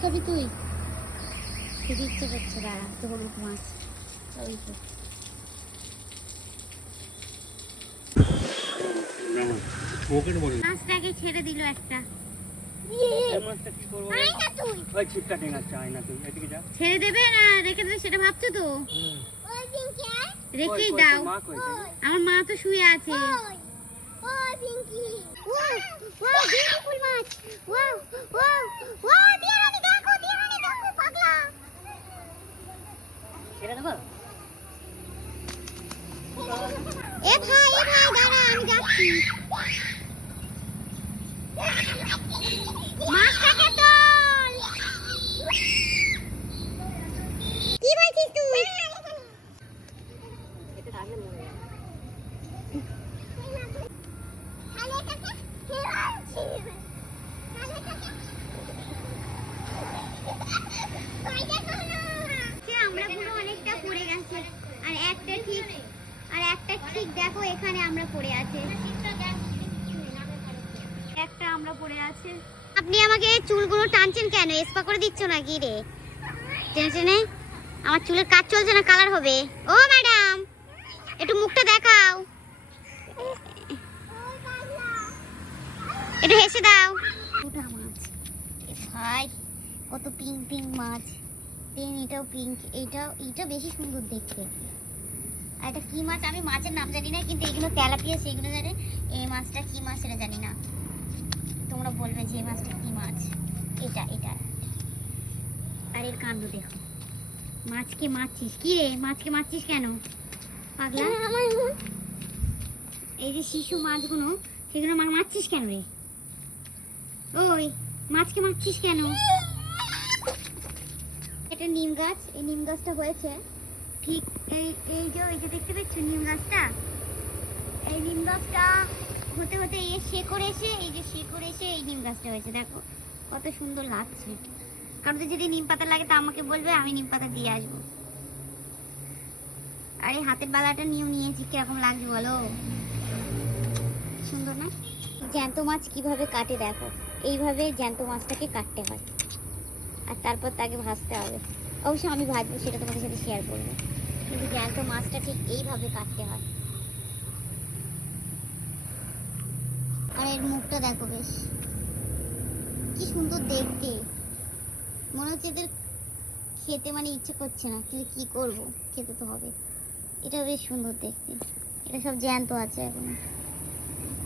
খাবি তুই? খেতে ইচ্ছে করছে, দাঁড়া তো হলুদ মাছ। ওই তো মাছটাকে ছেড়ে দিল একটা। ছেড়ে দেবে না রেখে দেবে সেটা ভাবছো তো? রেখেই দাও। আমার মা তো শুয়ে আছে। এ ভাই দাঁড়া, আমি যাচ্ছি। মাছটাকে তোল। কি বলছিস তুই? আমরা পুরো অনেকটা পড়ে গেছে, আর একটা ঠিক দেখো এখানে আমরা পড়ে আছে, একটা আমরা পড়ে আছে। আপনি আমাকে চুলগুলো টানছেন কেন? স্পা করে দিচ্ছ নাকি রে? টেনে টেনে আমার চুলের কাজ চলছে না, কালার হবে। ও ম্যাডাম, একটু মুখটা দেখাও, একটু হেসে দাও। মাছ ভাই, কত পিঙ্ক পিঙ্ক মাছ। এটাও পিঙ্ক, এইটা বেশি সুন্দর দেখতে। আর এটা কি মাছ আমি মাছের নাম জানি না, কিন্তু এগুলো তেলাপিয়া সেগুলো জানে। এই মাছটা কি মাছ সেটা জানি না, তোমরা বলবে যে মাছটা কি মাছ। এটা আর এর কাণ্ড দেখো। মাছকে মারছিস কি রে? মাছকে মারছিস কেন পাগলা? এই যে শিশু মাছগুলো, সেগুলো মারছিস কেন রে? ওই মাছকে মারছিস কেন? এটা নিম গাছ, এই নিম গাছটা হয়েছে ঠিক এই যে দেখতে পাচ্ছ নিম গাছটা? এই নিম গাছটা হতে হতে শেকড় এসে এই নিম গাছটা হয়েছে। দেখো কত সুন্দর লাগছে। কারণ যদি নিম পাতা লাগে তা আমাকে বলবে, আমি নিম পাতা দিয়ে আসবো। আর এই হাতের বালাটা নিয়েছি, কিরকম লাগছে বলো? সুন্দর না? জ্যান্ত মাছ কিভাবে কাটে দেখো। এইভাবে জ্যান্ত মাছটাকে কাটতে হয়, আর তারপর তাকে ভাজতে হবে। অবশ্যই আমি ভাজবো, সেটা তোমাদের সাথে শেয়ার করবো। কিন্তু জ্যান্ত মাছটা ঠিক এইভাবে কাটতে হয়। আর এর মুখটা দেখো, বেশ কি সুন্দর দেখতে। মনে হচ্ছে এদের খেতে ইচ্ছে করছে না, কিন্তু কি করব, খেতে তো হবে। এটা বেশ সুন্দর দেখতে। এটা সব জ্যান্ত আছে এখনো।